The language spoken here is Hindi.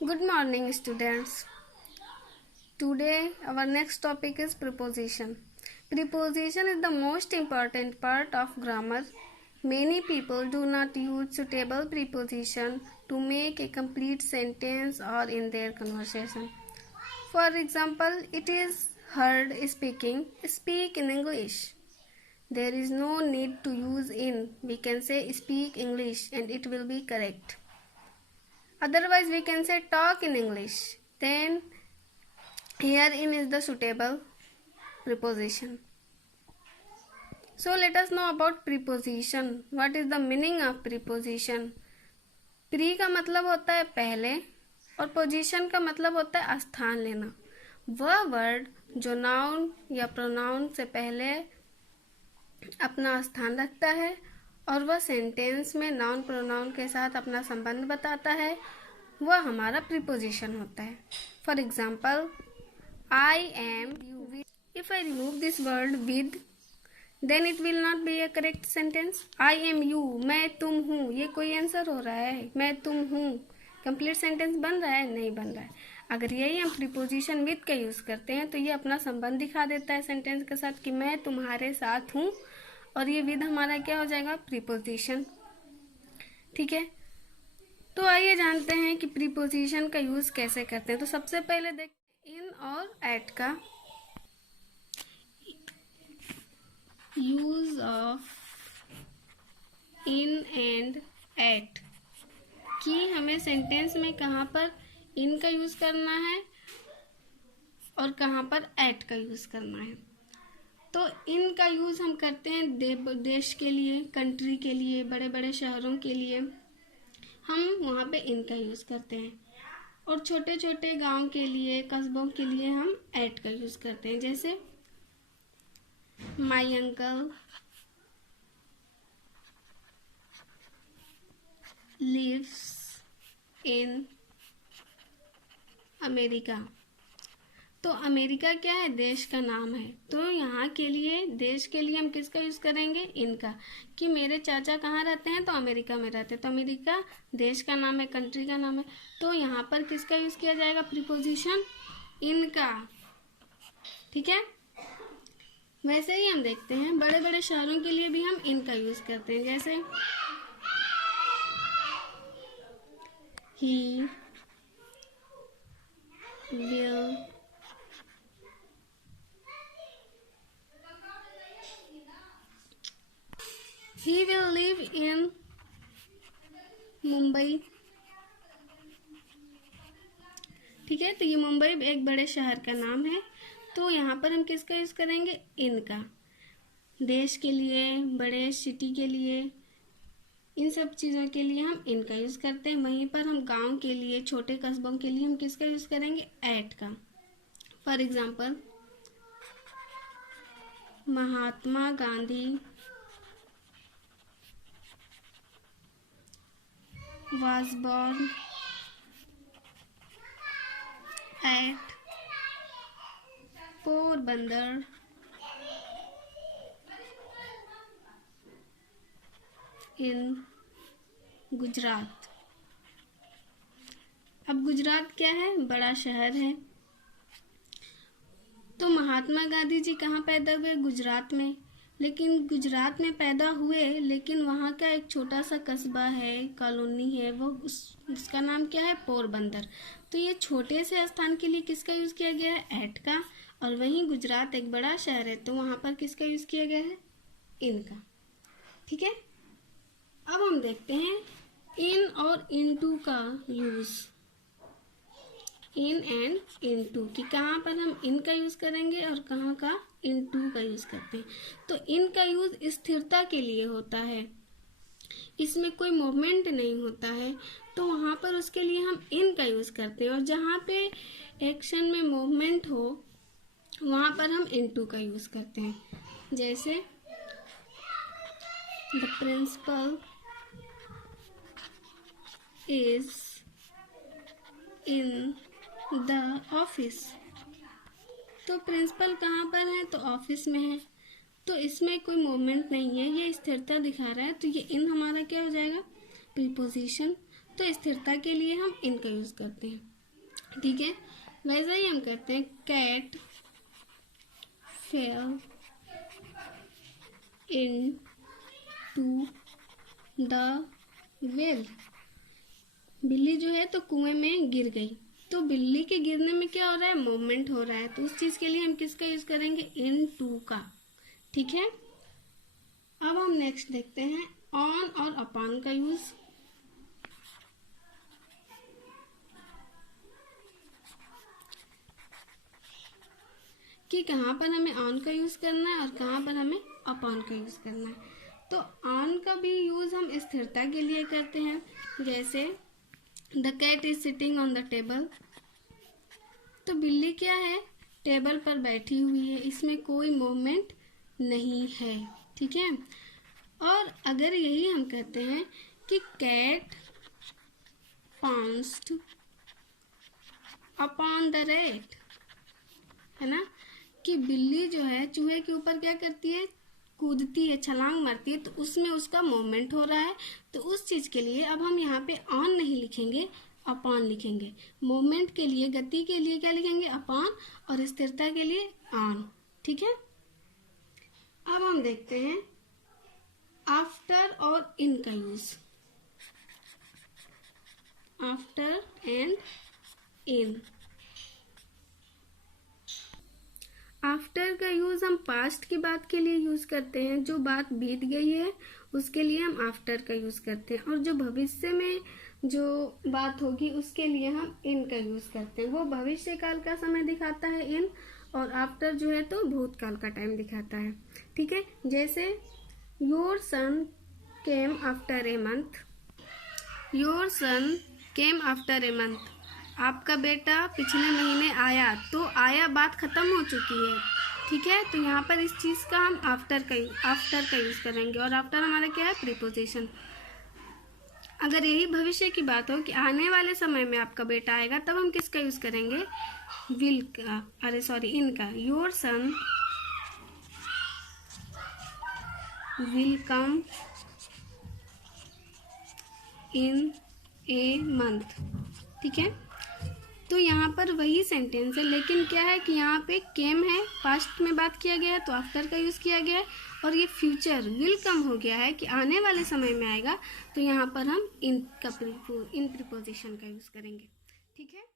Good morning, students. Today, our next topic is preposition. Preposition is the most important part of grammar. Many people do not use suitable preposition to make a complete sentence or in their conversation. For example, it is heard speaking, speak in English. There is no need to use in. We can say speak English and it will be correct. Otherwise, we can say talk in English. Then, herein is the suitable preposition. So, let us know about preposition. What is the meaning of preposition? Pre का मतलब होता है पहले और पोजीशन का मतलब होता है स्थान लेना. वह वर्ड जो नाउन या प्रोनाउन से पहले अपना स्थान रखता है और वह सेंटेंस में नाउन प्रोनाउन के साथ अपना संबंध बताता है, वह हमारा प्रीपोजिशन होता है. For example, I am you. If I remove this word with, then it will not be a correct sentence. I am you, मैं तुम हूँ, ये कोई आंसर हो रहा है? मैं तुम हूँ कंप्लीट सेंटेंस बन रहा है? नहीं बन रहा है. अगर यही हम प्रीपोजिशन विद का यूज करते हैं तो ये अपना संबंध दिखा देता है सेंटेंस के साथ कि मैं तुम्हारे साथ हूँ, और ये विद हमारा क्या हो जाएगा? प्रीपोजिशन. ठीक है, तो आइए जानते हैं कि प्रीपोजिशन का यूज कैसे करते हैं. तो सबसे पहले देखते हैं इन और एट का use of in and at, कि हमें सेंटेंस में कहाँ पर इन का यूज करना है और कहाँ पर एट का यूज करना है. तो इन का यूज हम करते हैं देश के लिए, कंट्री के लिए, बड़े बड़े शहरों के लिए हम वहाँ पे इन का यूज करते हैं, और छोटे छोटे गांव के लिए, कस्बों के लिए हम एट का यूज करते हैं. जैसे my uncle lives in America. तो अमेरिका क्या है? देश का नाम है. तो यहाँ के लिए, देश के लिए हम किसका यूज करेंगे? इनका. कि मेरे चाचा कहाँ रहते हैं? तो अमेरिका में रहते हैं. तो अमेरिका देश का नाम है, कंट्री का नाम है. तो यहाँ पर किसका यूज किया जाएगा? प्रीपोजिशन इनका. ठीक है, वैसे ही हम देखते हैं बड़े बड़े शहरों के लिए भी हम इनका यूज करते हैं. जैसे he will He will live in Mumbai. ठीक है, तो ये मुंबई एक बड़े शहर का नाम है. तो यहाँ पर हम किसका यूज करेंगे? इनका. देश के लिए, बड़े सिटी के लिए, इन सब चीज़ों के लिए हम इनका यूज करते हैं. वहीं पर हम गांव के लिए, छोटे कस्बों के लिए हम किसका यूज करेंगे? एट का. For example, Mahatma Gandhi was born at Porbandar in Gujarat. अब गुजरात क्या है? बड़ा शहर है. तो महात्मा गांधी जी कहाँ पैदा हुए? गुजरात में. लेकिन गुजरात में पैदा हुए, लेकिन वहाँ का एक छोटा सा कस्बा है, कॉलोनी है, वो उसका नाम क्या है? पोरबंदर. तो ये छोटे से स्थान के लिए किसका यूज किया गया है? एट का. और वहीं गुजरात एक बड़ा शहर है, तो वहाँ पर किसका यूज किया गया है? इनका. ठीक है, अब हम देखते हैं इन और इनटू का यूज. इन एंड इनटू, कि कहाँ पर हम इन का यूज करेंगे और कहाँ का इनटू का यूज करते हैं. तो इन का यूज स्थिरता के लिए होता है, इसमें कोई मूवमेंट नहीं होता है, तो वहाँ पर उसके लिए हम इन का यूज करते हैं. और जहाँ पे एक्शन में मूवमेंट हो वहाँ पर हम इनटू का यूज करते हैं. जैसे the principal is in the office. तो प्रिंसिपल कहाँ पर है? तो ऑफिस में है. तो इसमें कोई मूवमेंट नहीं है, ये स्थिरता दिखा रहा है, तो ये इन हमारा क्या हो जाएगा? प्रीपोजिशन. तो स्थिरता के लिए हम इन का यूज करते हैं। ठीक है, वैसे ही हम कहते हैं cat fell into the well. बिल्ली जो है तो कुएं में गिर गई। तो बिल्ली के गिरने में क्या हो रहा है, मूवमेंट हो रहा है, तो उस चीज के लिए हम किसका यूज करेंगे, इन टू का। ठीक है, अब हम नेक्स्ट देखते हैं ऑन और अपॉन का यूज। कि कहाँ पर हमें ऑन का यूज करना है और कहाँ पर हमें अपॉन का यूज करना है। तो ऑन का भी यूज हम स्थिरता के लिए करते हैं, जैसे the cat is sitting on the table. तो बिल्ली क्या है, टेबल पर बैठी हुई है, इसमें कोई मूवमेंट नहीं है। ठीक है, और अगर यही हम कहते हैं कि cat pounced upon the rat, है ना, कि बिल्ली जो है चूहे के ऊपर क्या करती है, कूदती है, छलांग मारती है, तो उसमें उसका मूवमेंट हो रहा है। तो उस चीज के लिए अब हम यहाँ पे ऑन नहीं लिखेंगे, अपॉन लिखेंगे। मूवमेंट के लिए, गति के लिए क्या लिखेंगे, अपॉन, और स्थिरता के लिए ऑन। ठीक है, अब हम देखते हैं आफ्टर और इन का use. After and in. After का यूज हम पास्ट की बात के लिए यूज करते हैं, जो बात बीत गई है उसके लिए हम आफ्टर का यूज करते हैं, और जो भविष्य में जो बात होगी उसके लिए हम इन का यूज करते हैं। वो भविष्य काल का समय दिखाता है इन, और आफ्टर जो है तो भूतकाल का टाइम दिखाता है। ठीक है, जैसे your son came after a month. Your son came after a month, आपका बेटा पिछले महीने आया। तो आया बात खत्म हो चुकी है। ठीक है, तो यहाँ पर इस चीज का हम आफ्टर का यूज करेंगे, और आफ्टर हमारा क्या है, प्रीपोजिशन। अगर यही भविष्य की बात हो कि आने वाले समय में आपका बेटा आएगा, तब हम किसका यूज करेंगे, विल का, इन का। Your son will come in a month. ठीक है, तो यहाँ पर वही सेंटेंस है, लेकिन क्या है कि यहाँ पे केम है, पास्ट में बात किया गया है तो आफ्टर का यूज किया गया है, और ये फ्यूचर विल कम हो गया है कि आने वाले समय में आएगा, तो यहाँ पर हम इन प्रीपोजिशन का यूज करेंगे। ठीक है।